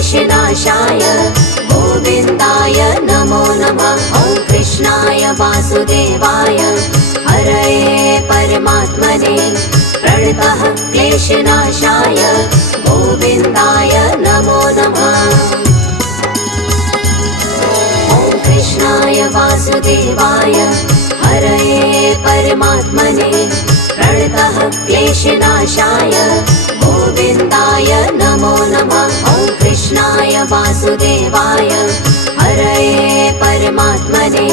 क्लेशनाशाय गोविन्दाय नमो नमः। ॐ कृष्णाय वासुदेवाय हरये परमात्मने प्रणतः क्लेशनाशाय गोविन्दाय नमो नमः। ॐ कृष्णाय वासुदेवाय हरये परमात्मने प्रणतः क्लेशनाशाय गोविन्दाय नमो नमः। ॐ कृष्णाय वासुदेवाय हरये परमात्मने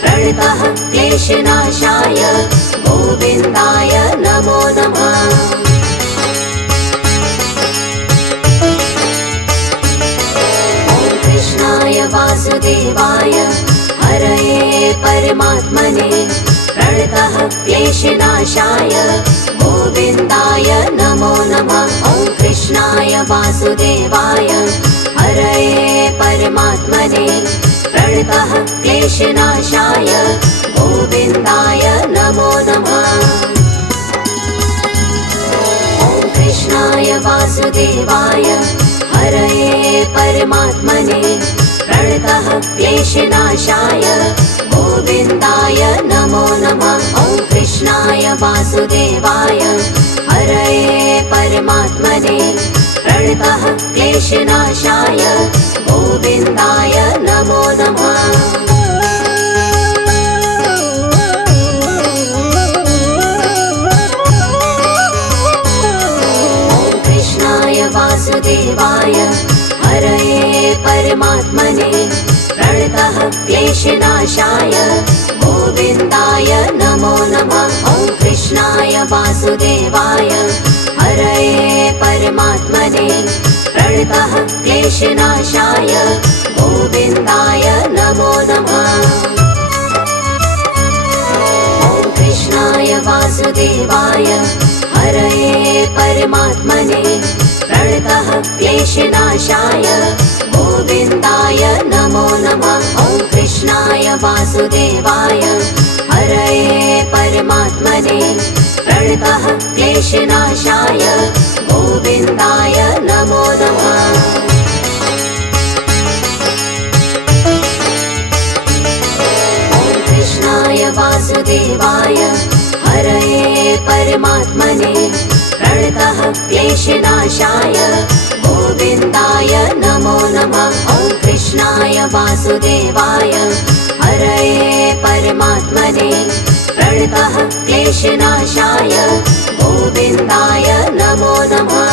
प्रणतः क्लेशनाशाय गोविन्दाय नमो नमः। ॐ कृष्णाय वासुदेवाय हरये परमात्मने प्रणतः क्लेशनाशाय गोविन्दाय नमो नमः। ॐ कृष्णाय वासुदेवाय हरये परमात्मने प्रणतः क्लेशनाशाय गोविन्दाय नमो नमः। ॐ कृष्णाय वासुदेवाय हरये परमात्मने प्रणतः क्लेशनाशाय गोविन्दाय नमो नमः। ॐ कृष्णाय वासुदेवाय हरये परमात्मने प्रणतः क्लेशनाशाय गोविन्दाय नमो नमः। ॐ कृष्णाय वासुदेवाय हरये परमात्मने प्रणतः क्लेशनाशाय गोविन्दाय नमो नमः। ॐ कृष्णाय वासुदेवाय हरये परमात्मने प्रणतः क्लेशनाशाय गोविन्दाय नमो नमः। ॐ कृष्णाय वासुदेवाय हरये परमात्मने प्रणतः क्लेशनाशाय गोविन्दाय नमो नमः। ॐ कृष्णाय वासुदेवाय हरये परमात्मने प्रणतः क्लेशनाशाय गोविन्दाय नमो नमः। ॐ कृष्णाय वासुदेवाय हरये परमात्मने प्रणतः क्लेशनाशाय गोविन्दाय नमो नमः। ॐ कृष्णाय वासुदेवाय हरये परमात्मने प्रणतः क्लेशनाशाय गोविन्दाय नमो नमः।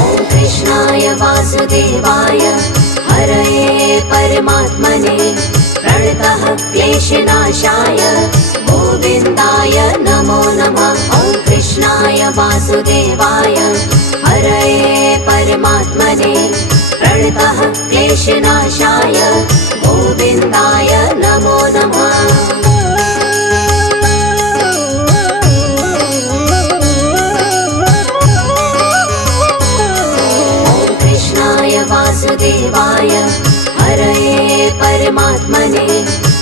ॐ कृष्णाय वासुदेवाय हरये परमात्मने प्रणतः क्लेशनाशाय गोविन्दाय नमो नमः। ॐ कृष्णाय वासुदेवाय हरये परमात्मने प्रणतः क्लेशनाशाय गोविन्दाय नमो नमः। ॐ कृष्णाय वासुदेवाय हरये परमात्मने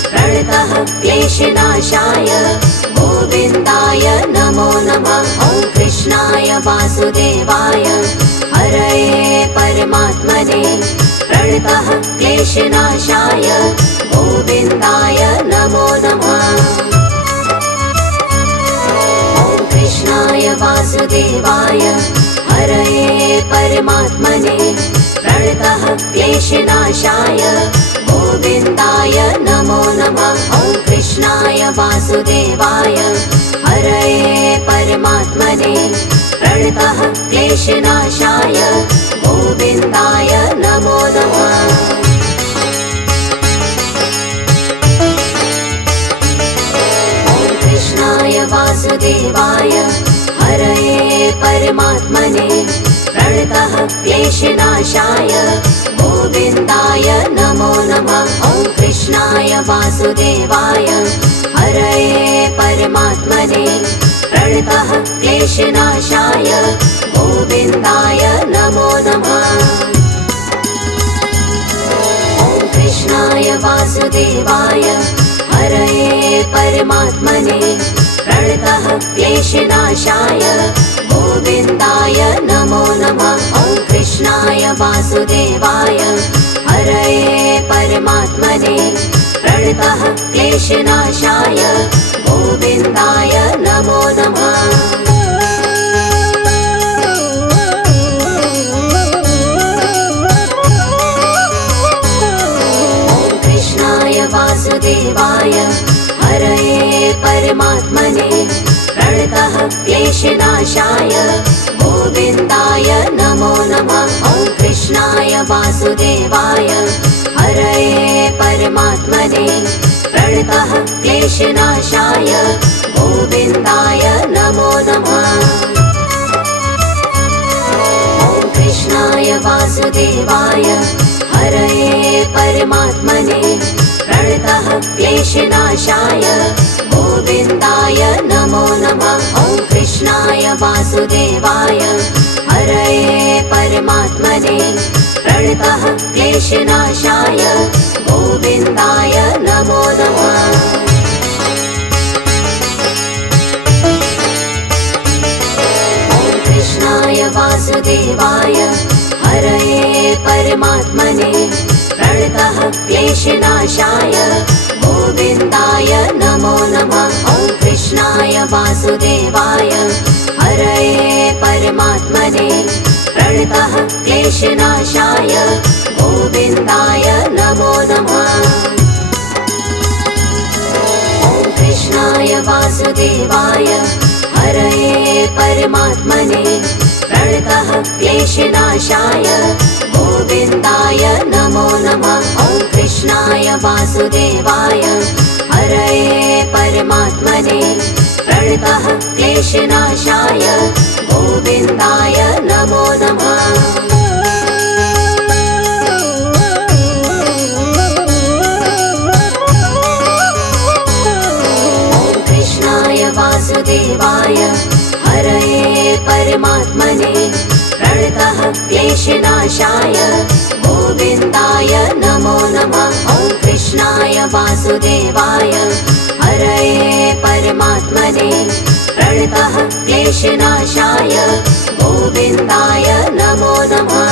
प्रणतः क्लेशनाशाय गोविन्दाय नमो नमः। ॐ कृष्णाय वासुदेवाय हरये परमात्मने प्रणतः क्लेशनाशाय गोविन्दाय नमो नमः। ॐ कृष्णाय वासुदेवाय हरये परमात्मने प्रणतः क्लेशनाशाय गोविन्दाय नमो नमः। ॐ कृष्णाय वासुदेवाय हरये परमात्मने प्रणतः क्लेशनाशाय गोविन्दाय नमो नमः। ॐ कृष्णाय वासुदेवाय हरये परमात्मने प्रणतः क्लेशनाशाय गोविन्दाय नमो नमः। ॐ कृष्णाय वासुदेवाय हरये परमात्मने प्रणतः क्लेशनाशाय गोविन्दाय नमो नमः। ॐ कृष्णाय वासुदेवाय हरये परमात्मने प्रणतः क्लेशनाशाय गोविन्दाय नमो नमः। वासुदेवाय हरये परमात्मने प्रणतः क्लेशनाशाय गोविन्दाय नमो नमः। वासुदेवाय हरये परमात्मने प्रणतः क्लेशनाशाय गोविन्दाय नमो नमः। ॐ कृष्णाय वासुदेवाय हरये परमात्मने प्रणतः क्लेशनाशाय गोविन्दाय नमो नमः। ॐ कृष्णाय वासुदेवाय हरये परमात्मने प्रणतः क्लेशनाशाय गोविन्दाय नमो नमः। ॐ कृष्णाय वासुदेवाय हरये परमात्मने प्रणतः क्लेशनाशाय गोविन्दाय नमो नमः। ॐ कृष्णाय वासुदेवाय हरये परमात्मने प्रणतः क्लेशनाशाय गोविन्दाय नमो नमः। ॐ कृष्णाय वासुदेवाय हरये परमात्मने प्रणतः क्लेशनाशाय गोविन्दाय नमो नमः। ॐ कृष्णाय वासुदेवाय हरये परमात्मने प्रणतः क्लेशनाशाय गोविन्दाय नमो नमः। ॐ कृष्णाय वासुदेवाय हरये परमात्मने प्रणतः क्लेशनाशाय गोविन्दाय नमो नमः। ॐ कृष्णाय वासुदेवाय हरये परमात्मने प्रणतः क्लेशनाशाय गोविन्दाय नमो नमः। ॐ कृष्णाय वासुदेवाय हरये परमात्मने प्रणतः क्लेशनाशाय गोविन्दाय नमो नमः।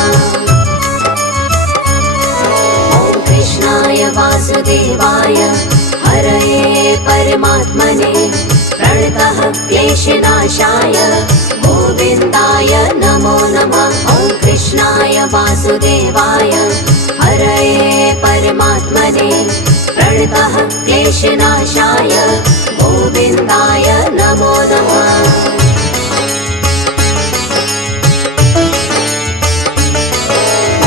ॐ कृष्णाय वासुदेवाय हरये परमात्मने प्रणतः क्लेशनाशाय गोविन्दाय नमो नमः। ॐ कृष्णाय वासुदेवाय हरये परमात्मने प्रणतः क्लेशनाशाय गोविन्दाय नमो नमः।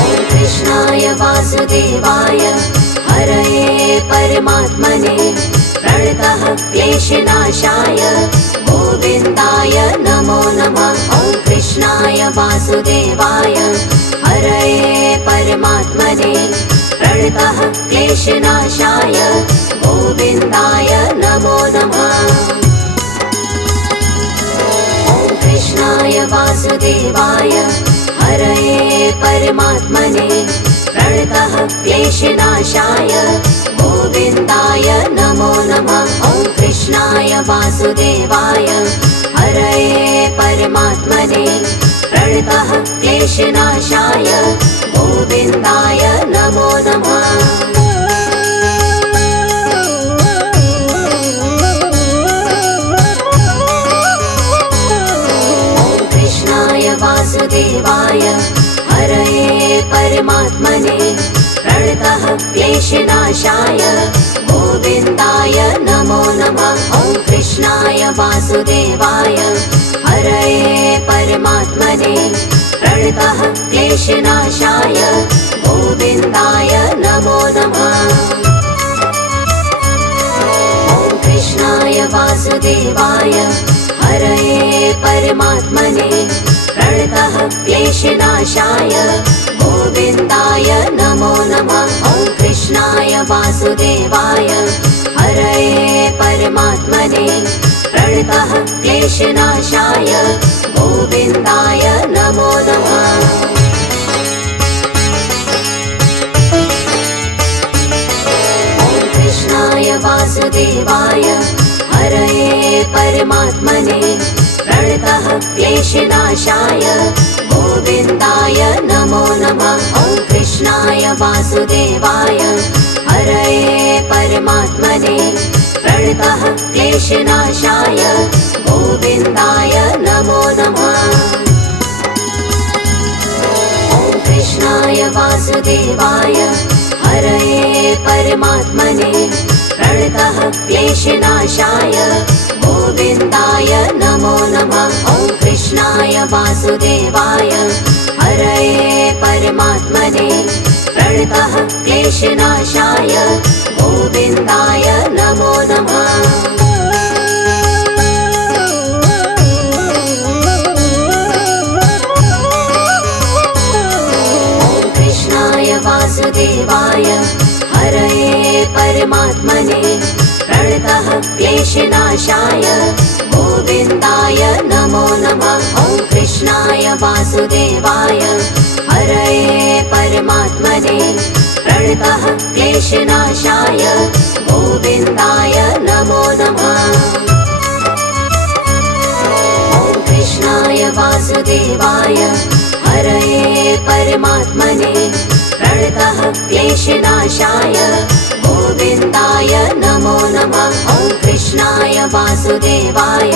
ॐ कृष्णाय वासुदेवाय हरये परमात्मने प्रणतः क्लेशनाशाय गोविन्दाय नमो नमः। ॐ कृष्णाय वासुदेवाय हरये परमात्मने प्रणतः क्लेशनाशाय गोविन्दाय नमो नमः। ॐ कृष्णाय वासुदेवाय हरये परमात्मने प्रणतः क्लेशनाशाय गोविन्दाय नमो नमः। ॐ कृष्णाय वासुदेवाय हरये परमात्मने प्रणतः क्लेशनाशाय गोविन्दाय नमो नमः। ॐ कृष्णाय वासुदेवाय हरये परमात्मने प्रणतः क्लेशनाशाय गोविन्दाय नमो नमः। ॐ कृष्णाय वासुदेवाय हरये परमात्मने प्रणतः क्लेशनाशाय गोविन्दाय नमो नमः। ॐ कृष्णाय वासुदेवाय हरये परमात्मने प्रणतः क्लेशनाशाय गोविन्दाय नमो नमः। ॐ कृष्णाय वासुदेवाय हरये परमात्मने प्रणतः क्लेशनाशाय गोविन्दाय नमो नमः। ॐ कृष्णाय वासुदेवाय हरये परमात्मने प्रणतः क्लेशनाशाय गोविन्दाय नमो नमः। ॐ वासुदेवाय हरये परमात्मने प्रणतः क्लेशनाशाय गोविन्दाय नमो नमः। ॐ कृष्णाय वासुदेवाय हरये परमात्मने प्रणतः क्लेशनाशाय गोविन्दाय नमो नमः। ॐ कृष्णाय वासुदेवाय हरये परमात्मने प्रणतः क्लेशनाशाय गोविन्दाय नमो नमः। ॐ कृष्णाय वासुदेवाय हरये परमात्मने प्रणतः क्लेशनाशाय गोविन्दाय नमो नमः। ॐ कृष्णाय वासुदेवाय हरये परमात्मने प्रणतः क्लेशनाशाय गोविन्दाय नमो नमः। ॐ कृष्णाय वासुदेवाय हरये परमात्मने प्रणतः क्लेशनाशाय गोविन्दाय नमो नमः। ॐ कृष्णाय वासुदेवाय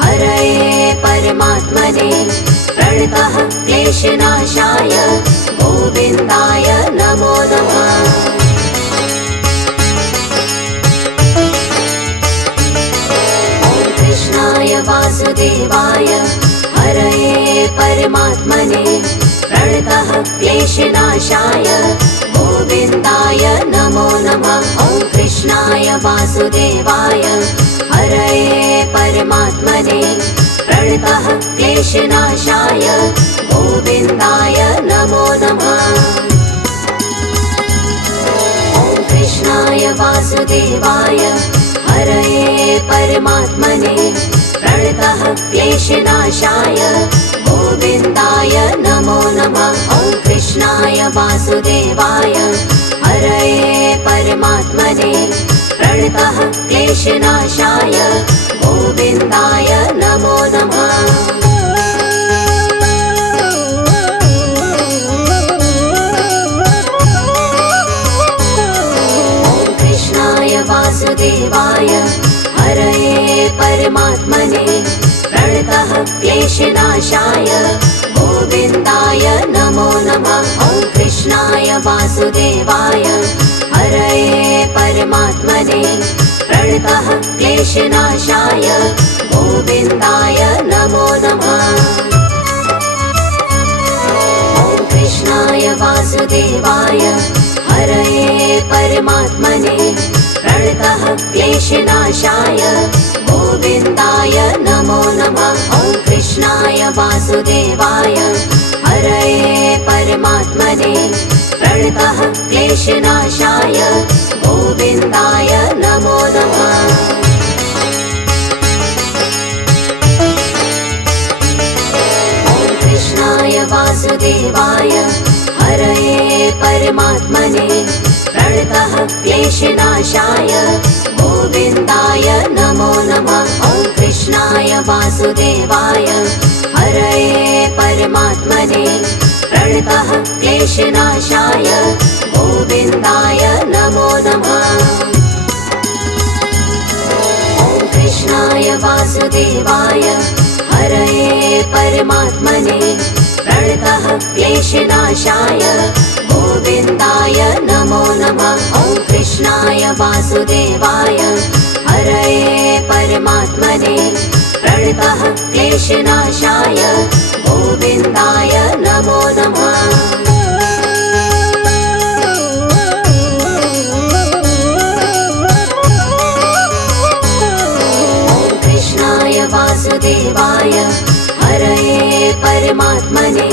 हरये परमात्मने प्रणतः क्लेशनाशाय गोविन्दाय नमो नमः। ॐ कृष्णाय वासुदेवाय हरये परमात्मने प्रणतः क्लेशनाशाय गोविन्दाय नमो नमः। ॐ कृष्णाय वासुदेवाय हरये परमात्मने प्रणतः क्लेशनाशाय गोविन्दाय नमो नमः। ॐ कृष्णाय वासुदेवाय हरये परमात्मने प्रणतः क्लेशनाशाय गोविन्दाय नमो नमः। ॐ कृष्णाय वासुदेवाय हरये परमात्मने प्रणतः क्लेशनाशाय गोविन्दाय नमो नमः। ॐ कृष्णाय वासुदेवाय हरये परमात्मने प्रणतः क्लेशनाशाय गोविन्दाय नमो नमः। ॐ कृष्णाय वासुदेवाय हरये परमात्मने प्रणतः क्लेशनाशाय गोविन्दाय नमो नमः। ॐ कृष्णाय वासुदेवाय हरये परमात्मने प्रणतः क्लेशनाशाय गोविन्दाय नमो नमः। ॐ कृष्णाय वासुदेवाय हरये परमात्मने प्रणतः क्लेशनाशाय गोविन्दाय नमो नमः। ॐ कृष्णाय वासुदेवाय हरये परमात्मने प्रणतः क्लेशनाशाय गोविन्दाय नमो नमः। ॐ कृष्णाय वासुदेवाय हरये परमात्मने प्रणतः क्लेशनाशाय गोविन्दाय नमो नमः। ॐ कृष्णाय वासुदेवाय हरये परमात्मने प्रणतः क्लेशनाशाय गोविन्दाय नमो नमः। ॐ कृष्णाय वासुदेवाय हरये परमात्मने प्रणतः क्लेशनाशाय गोविन्दाय नमो नमः। ॐ कृष्णाय वासुदेवाय हरये परमात्मने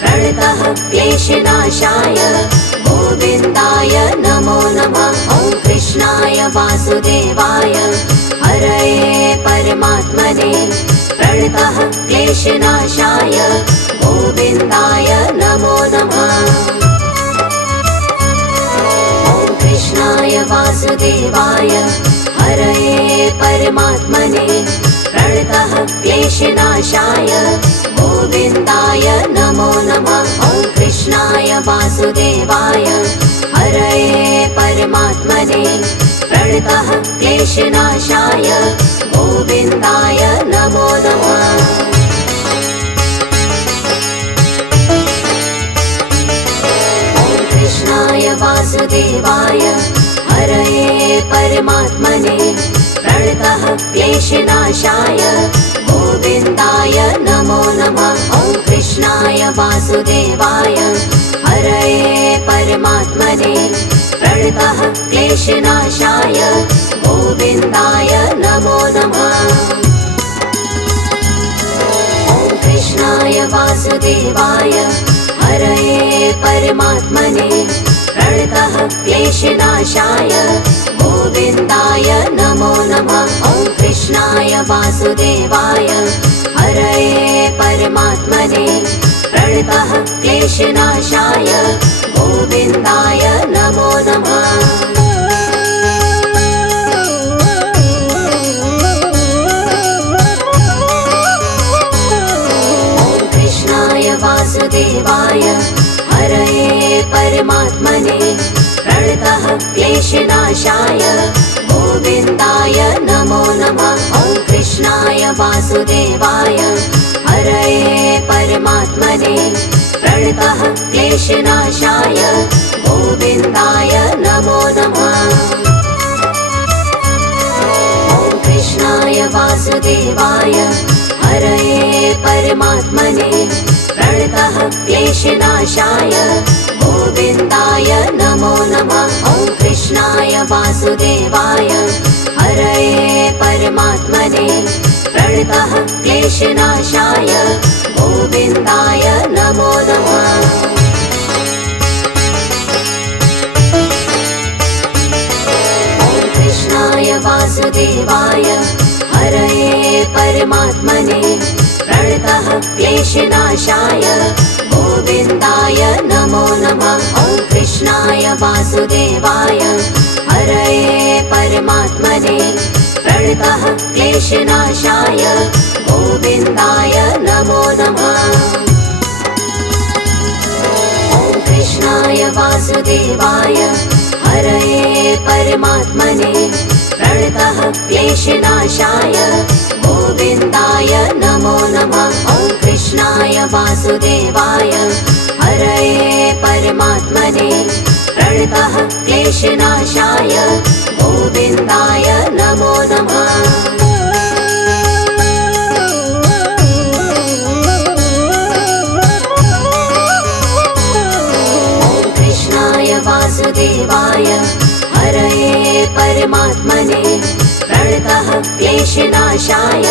प्रणतः क्लेशनाशाय गोविन्दाय नमो नमः। ॐ कृष्णाय वासुदेवाय हरये परमात्मने प्रणतः क्लेशनाशाय गोविन्दाय नमो नमः। ॐ कृष्णाय वासुदेवाय हरये परमात्मने प्रणतः क्लेशनाशाय गोविन्दाय नमो नमः। ॐ कृष्णाय वासुदेवाय वासुदेवाय हरये परमात्मने प्रणतः क्लेशनाशाय गोविन्दाय नमो नमः। कृष्णाय वासुदेवाय हरये परमात्मने प्रणतः क्लेशनाशाय गोविन्दाय नमो नमः। ॐ कृष्णाय वासुदेवाय हरये परमात्मने प्रणतः क्लेशनाशाय गोविन्दाय नमो नमः। ॐ कृष्णाय वासुदेवाय हरये परमात्मने प्रणतः क्लेशनाशाय गोविन्दाय नमो नमः। ॐ कृष्णाय वासुदेवाय हरये परमात्मने प्रणतः क्लेशनाशाय गोविन्दाय नमो नमः। वासुदेवाय हरये परमात्मने प्रणतः क्लेशनाशाय गोविन्दाय नमो नमः। ॐ कृष्णाय वासुदेवाय हरये परमात्मने प्रणतः क्लेशनाशाय गोविन्दाय नमो नमः। ॐ कृष्णाय वासुदेवाय हरये परमात्मने प्रणतः क्लेशनाशाय गोविन्दाय नमो नमः। ॐ कृष्णाय वासुदेवाय हरये परमात्मने प्रणतः क्लेशनाशाय गोविन्दाय नमो नमः। ॐ कृष्णाय वासुदेवाय हरये परमात्मने प्रणतः क्लेशनाशाय गोविन्दाय नमो नमः। ॐ कृष्णाय वासुदेवाय हरये परमात्मने प्रणतः क्लेशनाशाय गोविन्दाय नमो नमः। ॐ कृष्णाय वासुदेवाय हरये परमात्मने प्रणतः क्लेशनाशाय गोविन्दाय नमो नमः। ॐ कृष्णाय वासुदेवाय हरये परमात्मने प्रणतः क्लेशनाशाय गोविन्दाय नमो नमः। ॐ कृष्णाय वासुदेवाय हरये परमात्मने प्रणतः क्लेशनाशाय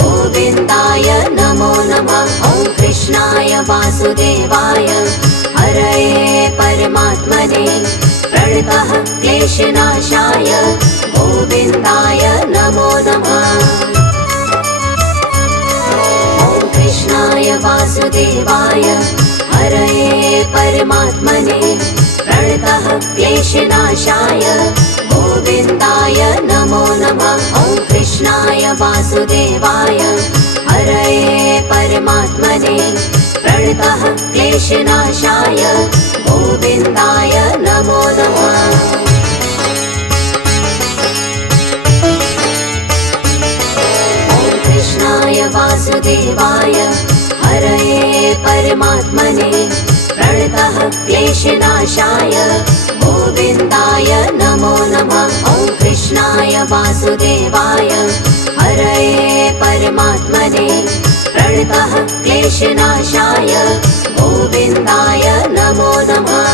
गोविन्दाय नमो नमः। ॐ कृष्णाय वासुदेवाय हरये परमात्मने प्रणतः क्लेशनाशाय गोविन्दाय नमो नमः। ॐ कृष्णाय वासुदेवाय हरये परमात्मने प्रणतः क्लेशनाशाय गोविन्दाय नमो नमः। ॐ कृष्णाय वासुदेवाय हरये परमात्मने प्रणतः क्लेशनाशाय गोविन्दाय नमो नमः। ॐ कृष्णाय वासुदेवाय हरये परमात्मने प्रणतः क्लेशनाशाय गोविन्दाय नमो नमः। ॐ कृष्णाय वासुदेवाय हरये परमात्मने प्रणतः क्लेशनाशाय गोविन्दाय नमो नमः।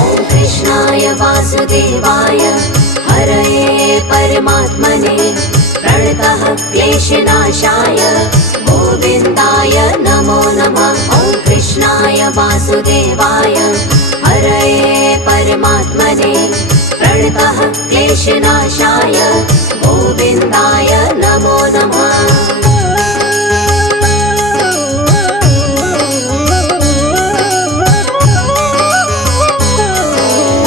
ॐ कृष्णाय वासुदेवाय हरये परमात्मने प्रणतः क्लेशनाशाय गोविन्दाय नमो नमः। ॐ कृष्णाय वासुदेवाय हरये परमात्मने प्रणतः क्लेशनाशाय गोविन्दाय नमो नमः।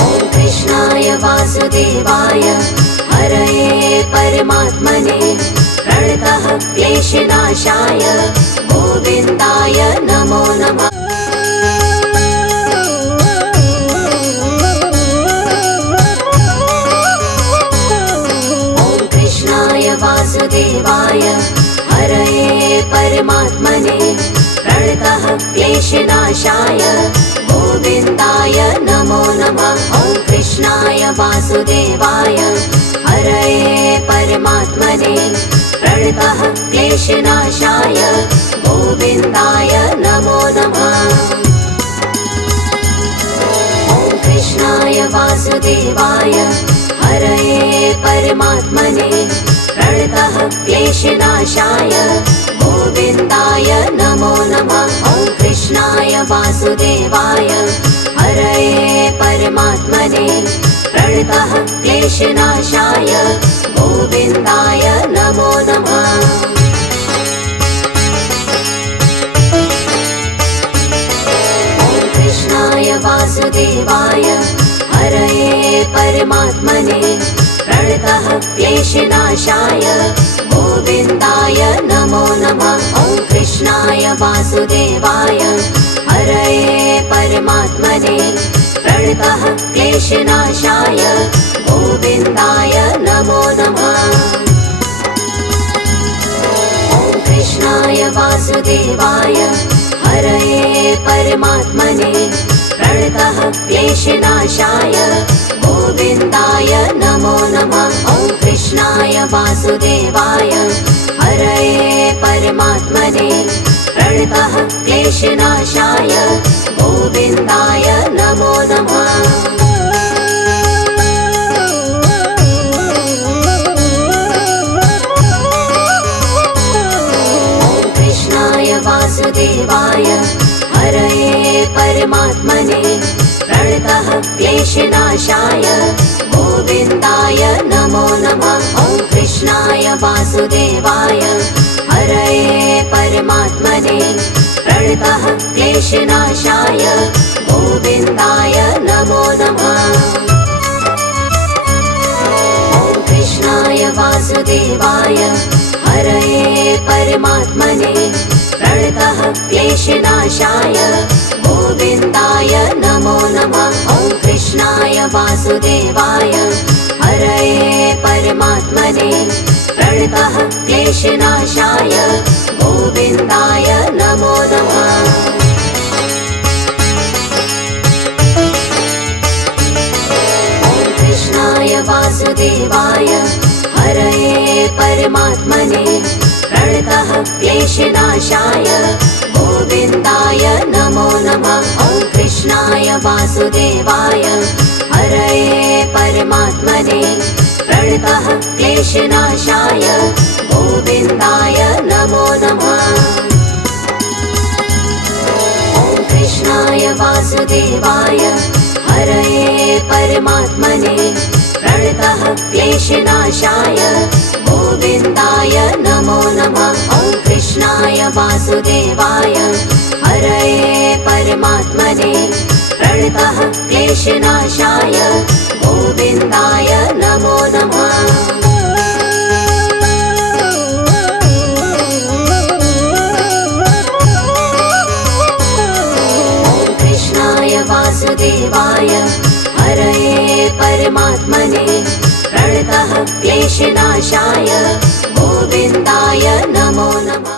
ॐ कृष्णाय वासुदेवाय हरये परमात्मने प्रणतः क्लेशनाशाय गोविन्दाय नमो नमः। प्रणतः क्लेशनाशाय गोविन्दाय नमो नमः। ॐ कृष्णाय वासुदेवाय हरये परमात्मने प्रणतः क्लेशनाशाय गोविन्दाय नमो नमः। ॐ कृष्णाय वासुदेवाय हरये परमात्मने प्रणतः क्लेशनाशाय गोविन्दाय नमो नमः। ॐ कृष्णाय वासुदेवाय हरये परमात्मने प्रणतः क्लेशनाशाय गोविन्दाय नमो नमः। ॐ कृष्णाय वासुदेवाय हरये परमात्मने प्रणतः क्लेशनाशाय गोविन्दाय नमो नमः। ॐ कृष्णाय वासुदेवाय हरये परमात्मने प्रणतः क्लेशनाशाय गोविन्दाय नमो नमः। ॐ कृष्णाय वासुदेवाय हरये परमात्मने प्रणतः क्लेशनाशाय गोविन्दाय नमो नमः। ॐ कृष्णाय वासुदेवाय हरये परमात्मने प्रणतः क्लेशनाशाय गोविन्दाय नमो नमः। ॐ कृष्णाय वासुदेवाय हरये परमात्मने प्रणतः क्लेशनाशाय गोविन्दाय नमो नमः। ॐ कृष्णाय वासुदेवाय हरये परमात्मने प्रणतः क्लेशनाशाय गोविन्दाय नमो नमः। ॐ कृष्णाय वासुदेवाय हरये परमात्मने प्रणतः क्लेशनाशाय गोविन्दाय नमो नमः। ॐ कृष्णाय वासुदेवाय हरये परमात्मने प्रणतः क्लेशनाशाय गोविन्दाय नमो नमः। ॐ कृष्णाय वासुदेवाय हरये परमात्मने प्रणतः क्लेशनाशाय गोविन्दाय नमो नमः। ॐ कृष्णाय वासुदेवाय हरये परमात्मने प्रणतः क्लेशनाशाय गोविन्दाय नमो नमः। ॐ कृष्णाय वासुदेवाय हरये परमात्मने प्रणतः क्लेशनाशाय गोविन्दाय नमो नमः। ॐ कृष्णाय वासुदेवाय हरये परमात्मने प्रणतः क्लेशनाशाय गोविन्दाय नमो नमः। ॐ कृष्णाय वासुदेवाय हरये परमात्मने प्रणतः क्लेशनाशाय गोविन्दाय नमो नमः।